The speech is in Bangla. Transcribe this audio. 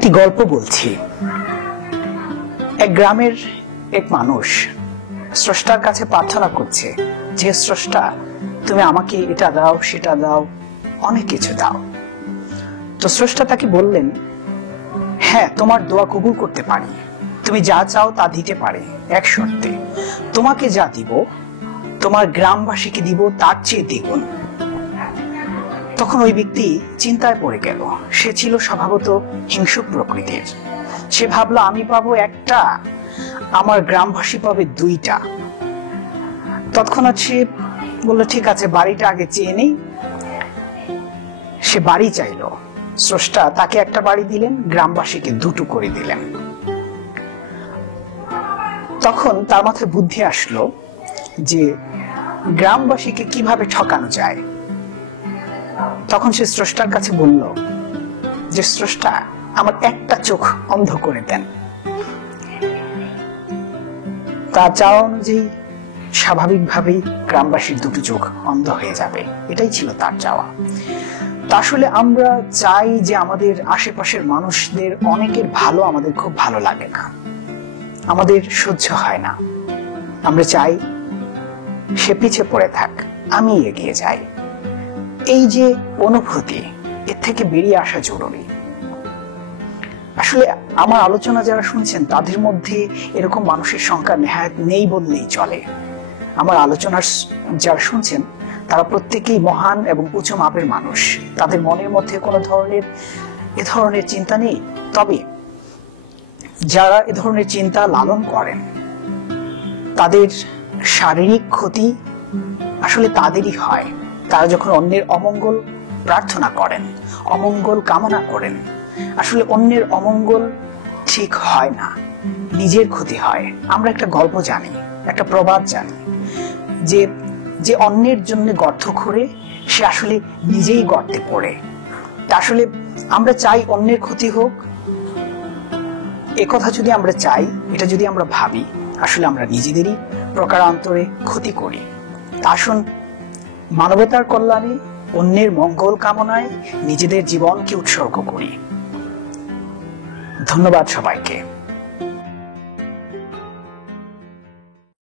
একটি গল্প বলছি। এক গ্রামের এক মানুষ স্রষ্টার কাছে প্রার্থনা করছে যে স্রষ্টা, তুমি আমাকে এটা দাও, সেটা দাও, অনেক কিছু দাও। তো স্রষ্টা তাকে বললেন, হ্যাঁ, তোমার দোয়া কবুল করতে পারি, তুমি যা চাও তা দিতে পারে, এক শর্তে, তোমাকে যা দিব তোমার গ্রামবাসীকে দিব তার চেয়ে দ্বিগুণ। তখন ওই ব্যক্তি চিন্তায় পড়ে গেল। সে ছিল স্বভাবত হিংসুক প্রকৃতির। সে ভাবলো, আমি পাবো একটা, আমার গ্রামবাসী পাবে দুইটা। তৎক্ষণাৎ সে বললো, ঠিক আছে, বাড়িটা আগে চেয়ে নেই। সে বাড়ি চাইলো। স্রষ্টা তাকে একটা বাড়ি দিলেন, গ্রামবাসীকে দুটো করে দিলেন। তখন তার মাথায় বুদ্ধি আসলো যে গ্রামবাসীকে কিভাবে ঠকানো যায়। তখন সে স্রষ্টার কাছে বলল যে, স্রষ্টা, আমার একটা চোখ অন্ধ করে দেন। তার চাওয়া অনুযায়ী স্বাভাবিকভাবেই গ্রামবাসীর দুটো চোখ অন্ধ হয়ে যাবে, এটাই ছিল তার চাওয়া। তা আসলে আমরা চাই যে আমাদের আশেপাশের মানুষদের অনেকের ভালো আমাদের খুব ভালো লাগে না, আমাদের সহ্য হয় না। আমরা চাই সে পিছে পড়ে থাক, আমি এগিয়ে যাই। এই যে অনুভূতি, এর থেকে বেরিয়ে আসা জরুরি। আসলে আমার আলোচনা যারা শুনছেন তাদের মধ্যে এরকম মানুষের সংখ্যা নেহায়েত নেই বললেই চলে। আমার আলোচনার যারা শুনছেন তারা প্রত্যেকেই মহান এবং উঁচু মাপের মানুষ। তাদের মনের মধ্যে কোনো এ ধরনের চিন্তা নেই। তবে যারা এ ধরনের চিন্তা লালন করেন, তাদের শারীরিক ক্ষতি আসলে তাদেরই হয়। তারা যখন অন্যের অমঙ্গল প্রার্থনা করেন, অমঙ্গল কামনা করেন, আসলে অন্যের অমঙ্গল ঠিক হয় না, নিজের ক্ষতি হয়। আমরা একটা গল্প জানি, একটা প্রবাদ জানি যে যে অন্যের জন্য গর্ত খুঁড়ে সে আসলে নিজেই গর্তে পড়ে। তা আসলে আমরা চাই অন্যের ক্ষতি হোক, একথা যদি আমরা চাই, এটা যদি আমরা ভাবি, আসলে আমরা নিজেদেরই প্রকারান্তরে ক্ষতি করি। তা আসুন মানবতার কল্যাণে, অন্যের মঙ্গল কামনায় নিজেদের জীবনকে উৎসর্গ করি। ধন্যবাদ সবাইকে।